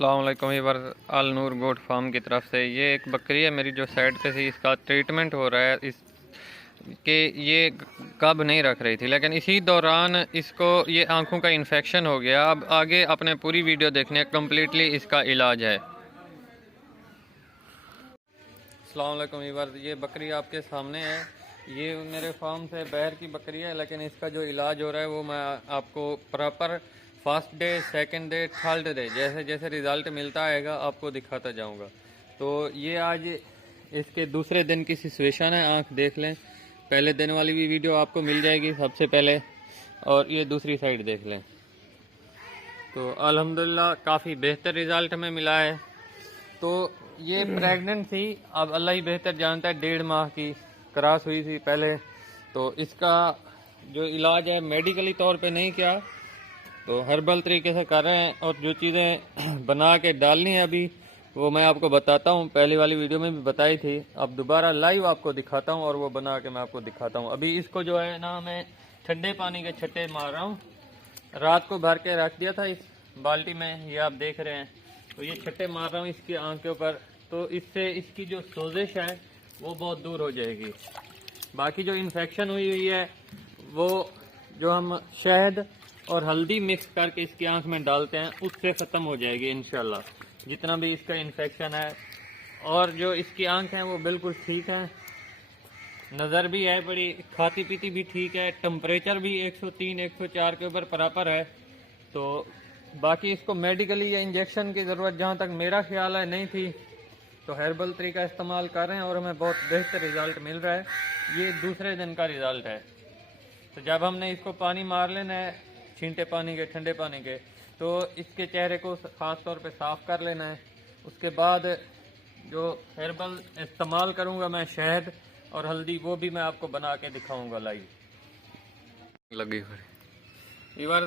अस्सलाम वालेकुम वीवर अल नूर goat farm की तरफ से। ये एक बकरी है मेरी जो साइड पे थी, इसका ट्रीटमेंट हो रहा है। इस के ये कब नहीं रख रही थी, लेकिन इसी दौरान इसको ये आंखों का इन्फेक्शन हो गया। अब आगे अपने पूरी वीडियो देखने, कम्प्लीटली इसका इलाज है। अस्सलाम वालेकुम वीवर, ये बकरी आपके सामने है। ये मेरे फार्म से बाहर की बकरी है, लेकिन इसका जो इलाज हो रहा है वो मैं आपको proper first day, second day, third day जैसे जैसे रिज़ल्ट मिलता आएगा आपको दिखाता जाऊंगा। तो ये आज इसके दूसरे दिन की सिचुएशन है, आंख देख लें। पहले दिन वाली भी वीडियो आपको मिल जाएगी सबसे पहले, और ये दूसरी साइड देख लें। तो अल्हम्दुलिल्लाह काफ़ी बेहतर रिज़ल्ट हमें मिला है। तो ये प्रेग्नेंट थी, अब अल्लाह ही बेहतर जानता है, 1.5 माह की क्रॉस हुई थी पहले। तो इसका जो इलाज है मेडिकली तौर पे नहीं किया, तो हर्बल तरीके से कर रहे हैं। और जो चीज़ें बना के डालनी है अभी वो मैं आपको बताता हूँ, पहली वाली वीडियो में भी बताई थी। अब दोबारा लाइव आपको दिखाता हूँ और वो बना के मैं आपको दिखाता हूँ। अभी इसको जो है ना, मैं ठंडे पानी के छट्टे मार रहा हूँ। रात को भर के रख दिया था इस बाल्टी में, ये आप देख रहे हैं। तो ये छट्टे मार रहा हूँ इसकी आँख के ऊपर, तो इससे इसकी जो सोजिश है वो बहुत दूर हो जाएगी। बाकी जो इन्फेक्शन हुई है वो जो हम शहद और हल्दी मिक्स करके इसकी आंख में डालते हैं उससे ख़त्म हो जाएगी इंशाल्लाह, जितना भी इसका इन्फेक्शन है। और जो इसकी आंख है वो बिल्कुल ठीक है, नज़र भी है बड़ी, खाती पीती भी ठीक है, टेम्परेचर भी 103 104 के ऊपर बराबर है। तो बाकी इसको मेडिकली या इंजेक्शन की ज़रूरत जहाँ तक मेरा ख्याल है नहीं थी। तो हर्बल तरीका इस्तेमाल कर रहे हैं और हमें बहुत बेहतर रिज़ल्ट मिल रहा है। ये दूसरे दिन का रिज़ल्ट है। तो जब हमने इसको पानी मार लेना है, छींटे पानी के, ठंडे पानी के, तो इसके चेहरे को ख़ास तौर पे साफ़ कर लेना है। उसके बाद जो हर्बल इस्तेमाल करूँगा मैं, शहद और हल्दी, वो भी मैं आपको बना के दिखाऊँगा लाइव। लगी हुई इवर,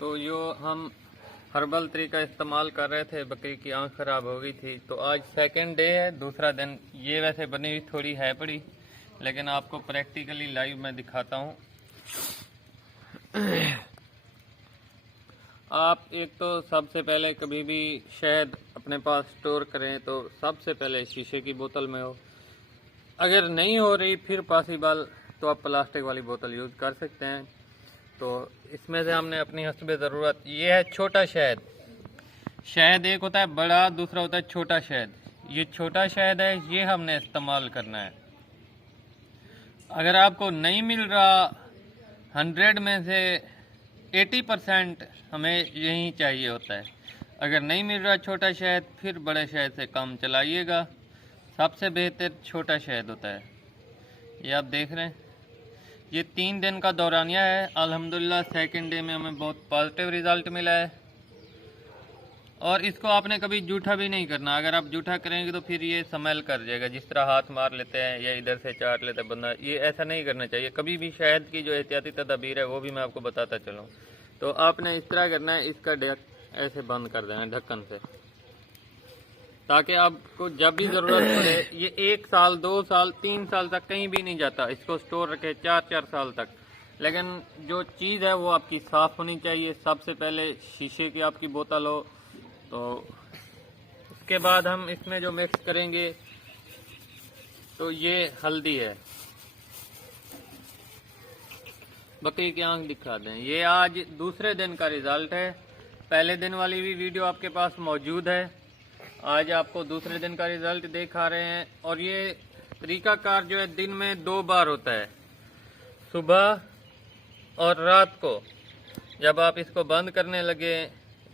तो जो हम हर्बल तरीका इस्तेमाल कर रहे थे, बकरी की आंख ख़राब हो गई थी। तो आज सेकंड डे है, दूसरा दिन। ये वैसे बनी हुई थोड़ी है पड़ी, लेकिन आपको प्रैक्टिकली लाइव मैं दिखाता हूँ। आप एक तो सबसे पहले कभी भी शहद अपने पास स्टोर करें तो सबसे पहले शीशे की बोतल में हो। अगर नहीं हो रही फिर पॉसिबल तो आप प्लास्टिक वाली बोतल यूज़ कर सकते हैं। तो इसमें से हमने अपनी हस्बे ज़रूरत, ये है छोटा शहद। शहद एक होता है बड़ा, दूसरा होता है छोटा शहद। ये छोटा शहद है, ये हमने इस्तेमाल करना है। अगर आपको नहीं मिल रहा, 100 में से 80% हमें यही चाहिए होता है। अगर नहीं मिल रहा छोटा शहद, फिर बड़े शहद से काम चलाइएगा। सबसे बेहतर छोटा शहद होता है। ये आप देख रहे हैं, ये 3 दिन का दौरानिया है। अल्हम्दुलिल्लाह सेकंड डे में हमें बहुत पॉजिटिव रिज़ल्ट मिला है। और इसको आपने कभी जूठा भी नहीं करना। अगर आप जूठा करेंगे तो फिर ये स्मेल कर जाएगा, जिस तरह हाथ मार लेते हैं या इधर से चाट लेता है बंदा, ये ऐसा नहीं करना चाहिए कभी भी। शहद की जो एहतियाती तदबीर है वो भी मैं आपको बताता चलूँ। तो आपने इस तरह करना है, इसका ढक ऐसे बंद कर देना है ढक्कन से, ताकि आपको जब भी ज़रूरत पड़े, ये 1 साल 2 साल 3 साल तक कहीं भी नहीं जाता। इसको स्टोर रखे 4-4 साल तक। लेकिन जो चीज़ है वो आपकी साफ़ होनी चाहिए। सबसे पहले शीशे की आपकी बोतल हो। तो उसके बाद हम इसमें जो मिक्स करेंगे, तो ये हल्दी है। बकरी की आंख दिखा दें। ये आज दूसरे दिन का रिज़ल्ट है। पहले दिन वाली भी वीडियो आपके पास मौजूद है। आज आपको दूसरे दिन का रिज़ल्ट दिखा रहे हैं। और ये तरीकाकार जो है दिन में 2 बार होता है, सुबह और रात को। जब आप इसको बंद करने लगे,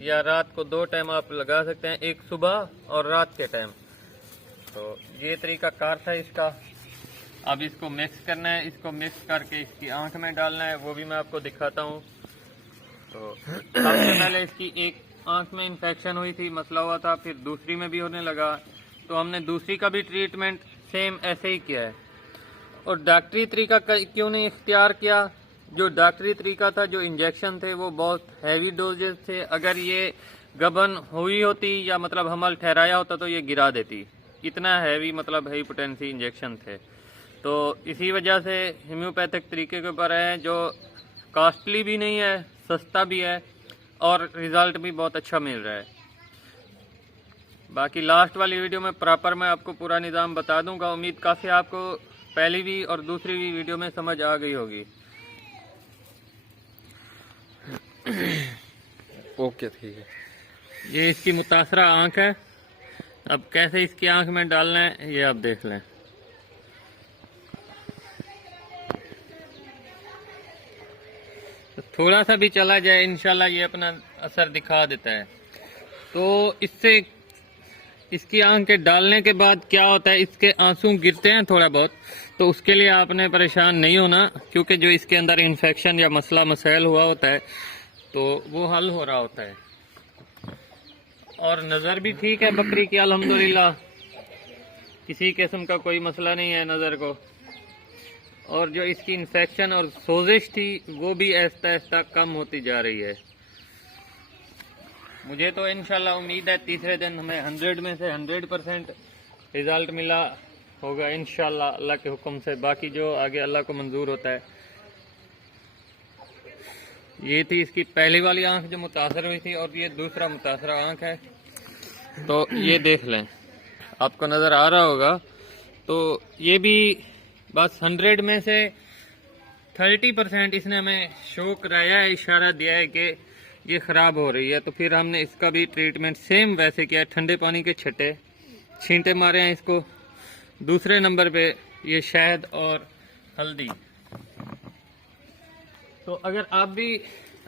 या रात को 2 टाइम आप लगा सकते हैं, एक सुबह और रात के टाइम। तो ये तरीकाकार था इसका। अब इसको मिक्स करना है, इसको मिक्स करके इसकी आंख में डालना है, वो भी मैं आपको दिखाता हूँ। तो सबसे पहले इसकी एक आंख में इन्फेक्शन हुई थी, मसला हुआ था, फिर दूसरी में भी होने लगा। तो हमने दूसरी का भी ट्रीटमेंट सेम ऐसे ही किया है। और डॉक्टरी तरीका क्यों नहीं इख्तियार किया? जो डॉक्टरी तरीका था, जो इंजेक्शन थे, वो बहुत हैवी डोजेस थे। अगर ये गबन हुई होती या मतलब हमल ठहराया होता तो ये गिरा देती। इतना हैवी, मतलब हाई पोटेंसी इंजेक्शन थे। तो इसी वजह से होम्योपैथिक तरीके के ऊपर है, जो कॉस्टली भी नहीं है, सस्ता भी है और रिज़ल्ट भी बहुत अच्छा मिल रहा है। बाकी लास्ट वाली वीडियो में प्रॉपर मैं आपको पूरा निज़ाम बता दूंगा। उम्मीद काफ़ी आपको पहली भी और दूसरी भी वीडियो में समझ आ गई होगी। ओके ठीक है। ये इसकी मुतासरा आँख है। अब कैसे इसकी आँख में डालना है ये आप देख लें। तो थोड़ा सा भी चला जाए इंशाल्लाह ये अपना असर दिखा देता है। तो इससे इसकी आँख के डालने के बाद क्या होता है, इसके आंसू गिरते हैं थोड़ा बहुत, तो उसके लिए आपने परेशान नहीं होना, क्योंकि जो इसके अंदर इन्फेक्शन या मसला मसैल हुआ होता है तो वो हल हो रहा होता है। और नज़र भी ठीक है बकरी की अल्हम्दुलिल्लाह, किसी किस्म का कोई मसला नहीं है नज़र को। और जो इसकी इन्फेक्शन और सोजिश थी वो भी आहिस्ता आहिस्ता कम होती जा रही है। मुझे तो इंशाल्लाह उम्मीद है तीसरे दिन हमें 100 में से 100% रिज़ल्ट मिला होगा इंशाल्लाह अल्लाह के हुक्म से। बाकी जो आगे अल्लाह को मंजूर होता है। ये थी इसकी पहली वाली आंख जो मुतासर हुई थी, और ये दूसरा मुतासरा आंख है। तो ये देख लें, आपको नज़र आ रहा होगा। तो ये भी बस 100 में से 30% इसने हमें शो कराया है, इशारा दिया है कि ये ख़राब हो रही है। तो फिर हमने इसका भी ट्रीटमेंट सेम वैसे किया है, ठंडे पानी के छींटे मारे हैं इसको। दूसरे नंबर पे ये शहद और हल्दी। तो अगर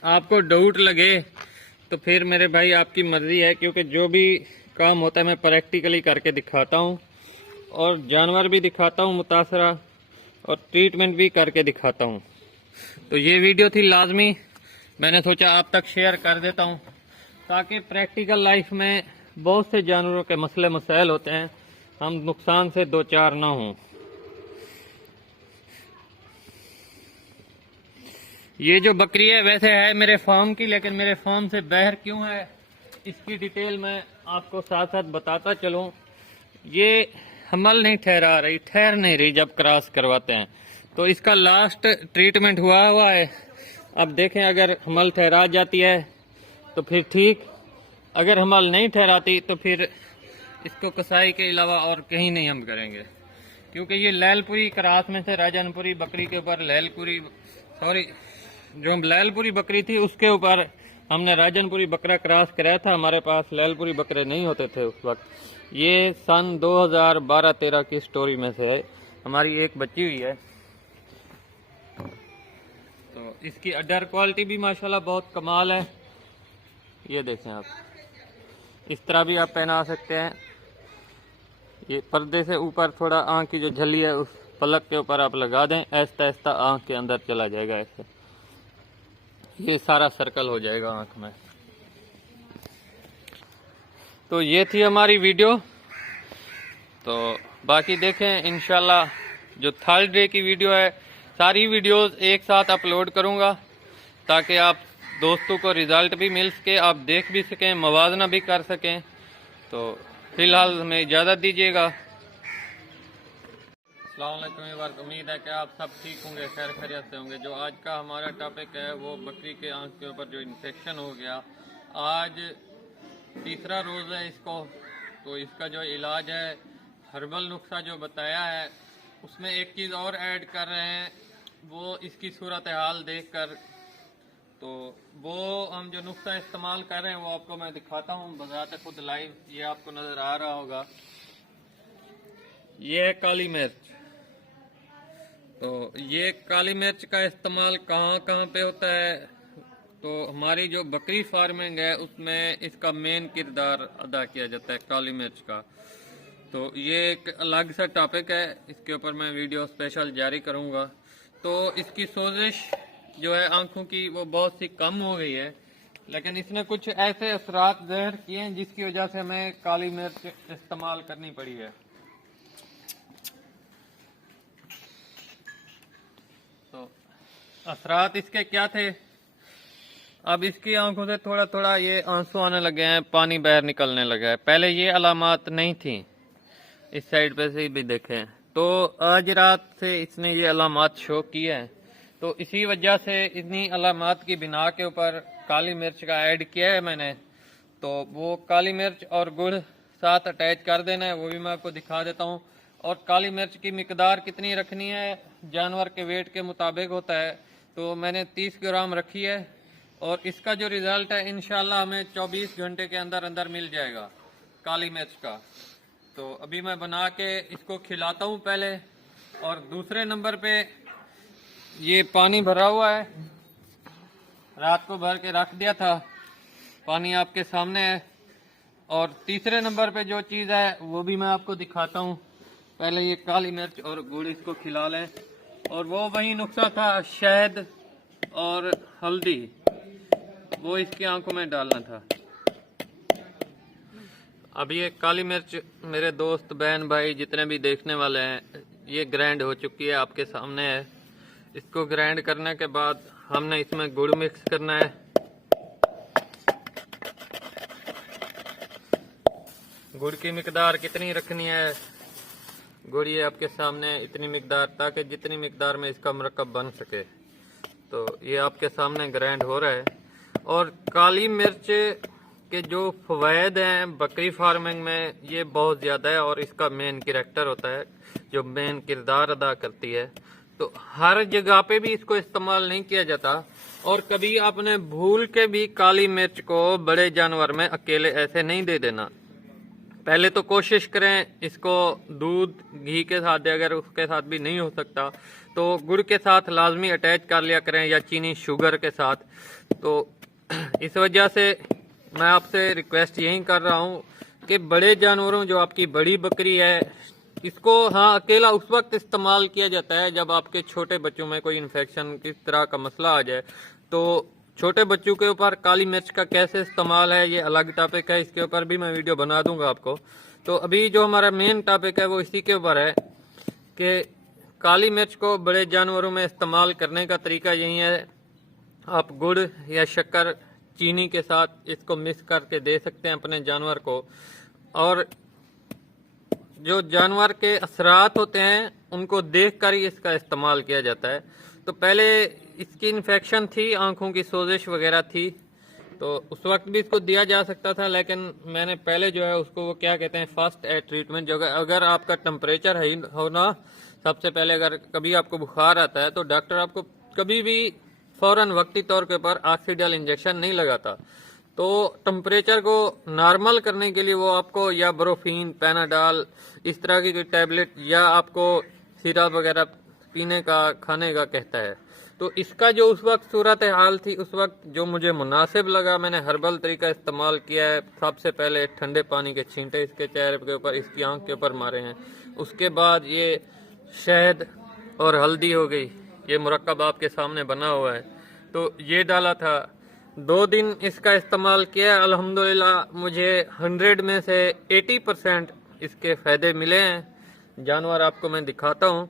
आपको डाउट लगे तो फिर मेरे भाई आपकी मर्ज़ी है, क्योंकि जो भी काम होता है मैं प्रैक्टिकली करके दिखाता हूँ, और जानवर भी दिखाता हूँ मुतासरा, और ट्रीटमेंट भी करके दिखाता हूँ। तो ये वीडियो थी लाजमी, मैंने सोचा आप तक शेयर कर देता हूँ, ताकि प्रैक्टिकल लाइफ में बहुत से जानवरों के मसले मसाइल होते हैं, हम नुकसान से दो चार ना हों। ये जो बकरी है वैसे है मेरे फार्म की, लेकिन मेरे फार्म से बाहर क्यों है इसकी डिटेल मैं आपको साथ साथ बताता चलूँ। ये हमल नहीं ठहर नहीं रही जब क्रॉस करवाते हैं। तो इसका लास्ट ट्रीटमेंट हुआ है। अब देखें, अगर हमल ठहरा जाती है तो फिर ठीक, अगर हमल नहीं ठहराती तो फिर इसको कसाई के अलावा और कहीं नहीं हम करेंगे, क्योंकि ये लैलपुरी क्रॉस में से राजनपुरी बकरी के ऊपर जो लैलपुरी बकरी थी उसके ऊपर हमने राजनपुरी बकरा क्रॉस कराया था। हमारे पास लैलपुरी बकरे नहीं होते थे उस वक्त। ये सन 2012-13 की स्टोरी में से है, हमारी एक बच्ची हुई है। तो इसकी अडर क्वालिटी भी माशाल्लाह बहुत कमाल है। ये देखें आप, इस तरह भी आप पहना सकते हैं। ये पर्दे से ऊपर थोड़ा आँख की जो झली है उस पलक के ऊपर आप लगा दें, आहिस्ता आहिस्ता आँख के अंदर चला जाएगा ऐसे, ये सारा सर्कल हो जाएगा आँख में। तो ये थी हमारी वीडियो। तो बाकी देखें इंशाल्लाह जो थर्ड डे की वीडियो है, सारी वीडियोस एक साथ अपलोड करूंगा, ताकि आप दोस्तों को रिज़ल्ट भी मिल सके, आप देख भी सकें, मवाजना भी कर सकें। तो फिलहाल हमें इजाज़त दीजिएगा। अस्सलाम वालेकुम। उम्मीद है कि आप सब ठीक होंगे, खैर खैरियत से होंगे। जो आज का हमारा टॉपिक है वो बकरी के आँख के ऊपर जो इन्फेक्शन हो गया, आज तीसरा रोज़ है इसको। तो इसका जो इलाज है, हर्बल नुस्खा जो बताया है उसमें एक चीज़ और ऐड कर रहे हैं, वो इसकी सूरत हाल देख कर। तो वो हम जो नुस्खा इस्तेमाल कर रहे हैं वो आपको मैं दिखाता हूँ बजाते खुद लाइव। ये आपको नज़र आ रहा होगा, ये है काली मिर्च। तो ये काली मिर्च का इस्तेमाल कहाँ कहाँ पे होता है, तो हमारी जो बकरी फार्मिंग है उसमें इसका मेन किरदार अदा किया जाता है काली मिर्च का। तो ये एक अलग सा टॉपिक है, इसके ऊपर मैं वीडियो स्पेशल जारी करूँगा। तो इसकी सोजिश जो है आँखों की वो बहुत सी कम हो गई है, लेकिन इसने कुछ ऐसे असरात ज़ाहिर किए हैं जिसकी वजह से हमें काली मिर्च इस्तेमाल करनी पड़ी है। तो असरात इसके क्या थे, अब इसकी आंखों से थोड़ा थोड़ा ये आंसू आने लगे हैं, पानी बाहर निकलने लगा है। पहले ये अलामात नहीं थी, इस साइड पे से भी देखें। तो आज रात से इसने ये अलामात शो की है। तो इसी वजह से इतनी अलामात की बिना के ऊपर काली मिर्च का ऐड किया है मैंने। तो वो काली मिर्च और गुड़ साथ अटैच कर देना है, वो भी मैं आपको दिखा देता हूँ। और काली मिर्च की मिकदार कितनी रखनी है, जानवर के वेट के मुताबिक होता है, तो मैंने 30 ग्राम रखी है। और इसका जो रिज़ल्ट है इंशाल्लाह हमें 24 घंटे के अंदर अंदर मिल जाएगा काली मिर्च का। तो अभी मैं बना के इसको खिलाता हूँ पहले। और दूसरे नंबर पे ये पानी भरा हुआ है, रात को भर के रख दिया था, पानी आपके सामने है। और तीसरे नंबर पे जो चीज़ है वो भी मैं आपको दिखाता हूँ। पहले ये काली मिर्च और गुड़ इसको खिला लें। और वो वही नुस्खा था, शहद और हल्दी, वो इसकी आंखों में डालना था। अब ये काली मिर्च मेरे दोस्त बहन भाई जितने भी देखने वाले हैं, ये ग्राइंड हो चुकी है, आपके सामने है। इसको ग्राइंड करने के बाद हमने इसमें गुड़ मिक्स करना है। गुड़ की मिकदार कितनी रखनी है, गुड़ ये आपके सामने इतनी मिकदार, ताकि जितनी मिकदार में इसका मरकब बन सके। तो ये आपके सामने ग्राइंड हो रहा है। और काली मिर्च के जो फ़वायद हैं बकरी फार्मिंग में, ये बहुत ज़्यादा है। और इसका मेन कैरेक्टर होता है, जो मेन किरदार अदा करती है। तो हर जगह पे भी इसको इस्तेमाल नहीं किया जाता। और कभी आपने भूल के भी काली मिर्च को बड़े जानवर में अकेले ऐसे नहीं दे देना। पहले तो कोशिश करें इसको दूध घी के साथ दे, अगर उसके साथ भी नहीं हो सकता तो गुड़ के साथ लाजमी अटैच कर लिया करें, या चीनी शुगर के साथ। तो इस वजह से मैं आपसे रिक्वेस्ट यही कर रहा हूँ कि बड़े जानवरों, जो आपकी बड़ी बकरी है, इसको हाँ अकेला उस वक्त इस्तेमाल किया जाता है जब आपके छोटे बच्चों में कोई इन्फेक्शन किस तरह का मसला आ जाए। तो छोटे बच्चों के ऊपर काली मिर्च का कैसे इस्तेमाल है, ये अलग टॉपिक है, इसके ऊपर भी मैं वीडियो बना दूंगा आपको। तो अभी जो हमारा मेन टॉपिक है वो इसी के ऊपर है कि काली मिर्च को बड़े जानवरों में इस्तेमाल करने का तरीका यही है। आप गुड़ या शक्कर चीनी के साथ इसको मिक्स करके दे सकते हैं अपने जानवर को। और जो जानवर के असरात होते हैं उनको देखकर ही इसका इस्तेमाल किया जाता है। तो पहले इसकी इन्फेक्शन थी, आंखों की सोजिश वगैरह थी, तो उस वक्त भी इसको दिया जा सकता था। लेकिन मैंने पहले जो है उसको, वो क्या कहते हैं, फर्स्ट एड ट्रीटमेंट, जो अगर आपका टेम्परेचर है हो ना, सबसे पहले अगर कभी आपको बुखार आता है तो डॉक्टर आपको कभी भी फौरन वक्ती तौर के ऊपर ऑक्सीडल इंजेक्शन नहीं लगाता। तो टेम्परेचर को नॉर्मल करने के लिए वो आपको या ब्रोफीन, पैनाडॉल, इस तरह की कोई टैबलेट, या आपको सिरप वगैरह पीने का, खाने का कहता है। तो इसका जो उस वक्त सूरत हाल थी, उस वक्त जो मुझे मुनासिब लगा, मैंने हर्बल तरीका इस्तेमाल किया है। सबसे पहले ठंडे पानी के छींटे इसके चेहरे के ऊपर, इसकी आंख के ऊपर मारे हैं। उसके बाद ये शहद और हल्दी हो गई, ये मुरक्कब आपके सामने बना हुआ है, तो ये डाला था। 2 दिन इसका इस्तेमाल किया, अल्हम्दुलिल्लाह मुझे 100 में से 80% इसके फ़ायदे मिले हैं। जानवर आपको मैं दिखाता हूँ।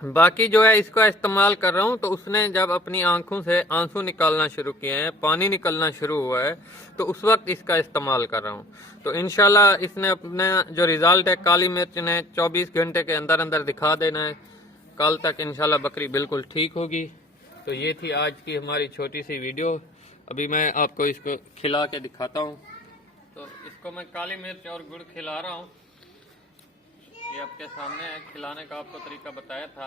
बाकी जो है इसका इस्तेमाल कर रहा हूँ, तो उसने जब अपनी आंखों से आंसू निकालना शुरू किए हैं, पानी निकलना शुरू हुआ है, तो उस वक्त इसका इस्तेमाल कर रहा हूँ। तो इंशाल्लाह इसने अपना जो रिज़ल्ट है, काली मिर्च ने 24 घंटे के अंदर अंदर दिखा देना है। कल तक इंशाल्लाह बकरी बिल्कुल ठीक होगी। तो ये थी आज की हमारी छोटी सी वीडियो। अभी मैं आपको इसको खिला के दिखाता हूँ। तो इसको मैं काली मिर्च और गुड़ खिला रहा हूँ, ये आपके सामने है। खिलाने का आपको तरीका बताया था।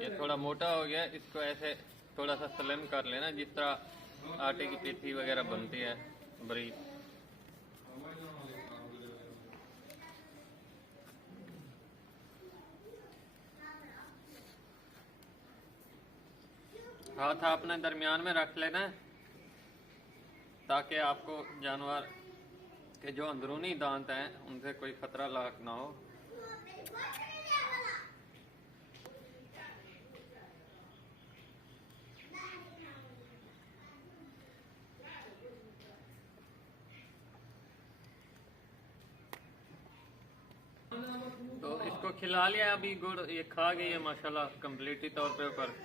ये थोड़ा मोटा हो गया, इसको ऐसे थोड़ा सा स्लिम कर लेना, जिस तरह आटे की पिट्ठी वगैरह बनती है बड़ी। हाथ आपने दरमियान में रख लेना है, ताकि आपको जानवर के जो अंदरूनी दांत हैं उनसे कोई खतरा लाक ना हो। तो इसको खिला लिया, अभी गुड़ ये खा गई है माशाल्लाह कंप्लीटली तौर पे ऊपर।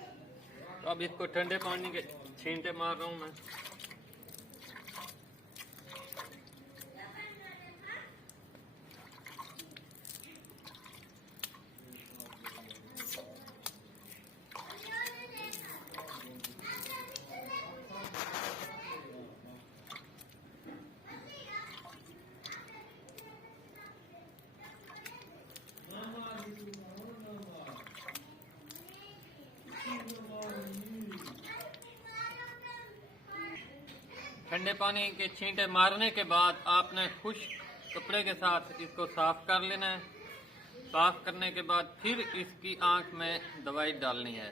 तो अब इसको ठंडे पानी के छींटे मार रहा हूँ मैं। ठंडे पानी के छींटे मारने के बाद आपने खुश्क कपड़े के साथ इसको साफ कर लेना है। साफ करने के बाद फिर इसकी आंख में दवाई डालनी है।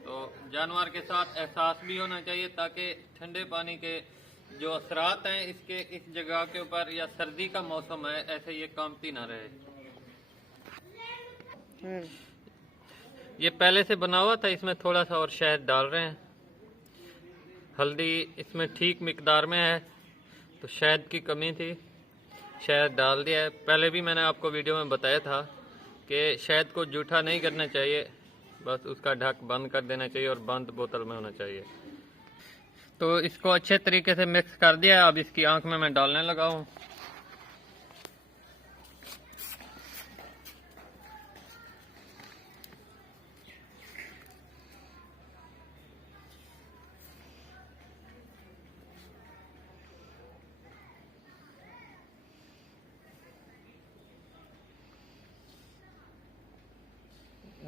तो जानवर के साथ एहसास भी होना चाहिए ताकि ठंडे पानी के जो असरात हैं इसके इस जगह के ऊपर, या सर्दी का मौसम है ऐसे ये कामती ना रहे। ये पहले से बना हुआ था, इसमें थोड़ा सा और शहद डाल रहे हैं। हल्दी इसमें ठीक मिकदार में है तो शहद की कमी थी, शहद डाल दिया है। पहले भी मैंने आपको वीडियो में बताया था कि शहद को जूठा नहीं करना चाहिए, बस उसका ढक बंद कर देना चाहिए और बंद बोतल में होना चाहिए। तो इसको अच्छे तरीके से मिक्स कर दिया है। अब इसकी आंख में मैं डालने लगा हूँ।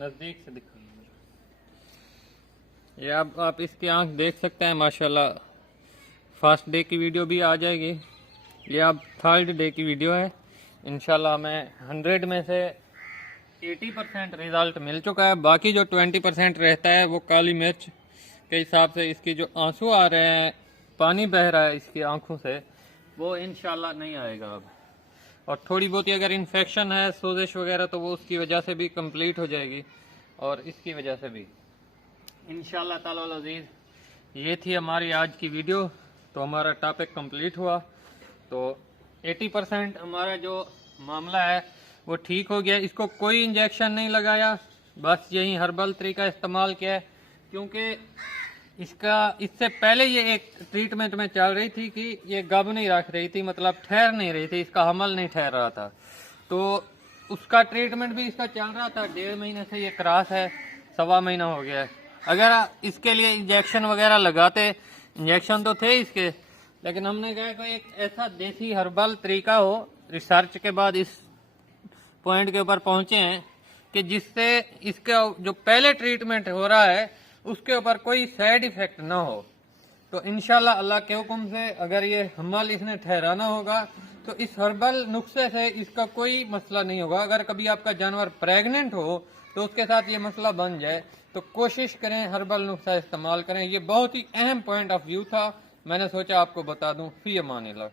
नजदीक से दिखाऊंगा। ये अब आप इसकी आंख देख सकते हैं माशाल्लाह। फर्स्ट डे की वीडियो भी आ जाएगी। ये अब थर्ड डे की वीडियो है। इंशाल्लाह हमें 100 में से 80% रिजल्ट मिल चुका है। बाकी जो 20% रहता है वो काली मिर्च के हिसाब से इसकी जो आंसू आ रहे हैं, पानी बह रहा है इसकी आंखों से, वो इंशाल्लाह नहीं आएगा अब। और थोड़ी बहुत अगर इन्फेक्शन है, सोजिश वगैरह, तो वो उसकी वजह से भी कंप्लीट हो जाएगी और इसकी वजह से भी इंशाल्लाह ताला अज़ीज़। ये थी हमारी आज की वीडियो। तो हमारा टॉपिक कंप्लीट हुआ। तो 80% हमारा जो मामला है वो ठीक हो गया। इसको कोई इंजेक्शन नहीं लगाया, बस यही हर्बल तरीका इस्तेमाल किया है। क्योंकि इससे पहले ये एक ट्रीटमेंट में चल रही थी कि ये गब नहीं रख रही थी, मतलब ठहर नहीं रही थी, इसका हमल नहीं ठहर रहा था। तो उसका ट्रीटमेंट भी इसका चल रहा था। 1.5 महीने से ये क्रॉस है, 1.25 महीना हो गया है। अगर इसके लिए इंजेक्शन वगैरह लगाते, इंजेक्शन तो थे इसके, लेकिन हमने कहा कि एक ऐसा देसी हर्बल तरीका हो, रिसर्च के बाद इस पॉइंट के ऊपर पहुंचे हैं कि जिससे इसका जो पहले ट्रीटमेंट हो रहा है उसके ऊपर कोई साइड इफेक्ट ना हो। तो इंशाल्लाह अल्लाह के हुक्म से अगर ये हमल इसने ठहराना होगा तो इस हर्बल नुस्खे से इसका कोई मसला नहीं होगा। अगर कभी आपका जानवर प्रेग्नेंट हो तो उसके साथ ये मसला बन जाए तो कोशिश करें हर्बल नुस्खा इस्तेमाल करें। ये बहुत ही अहम पॉइंट ऑफ व्यू था, मैंने सोचा आपको बता दूं। फी अमानिल्लाह।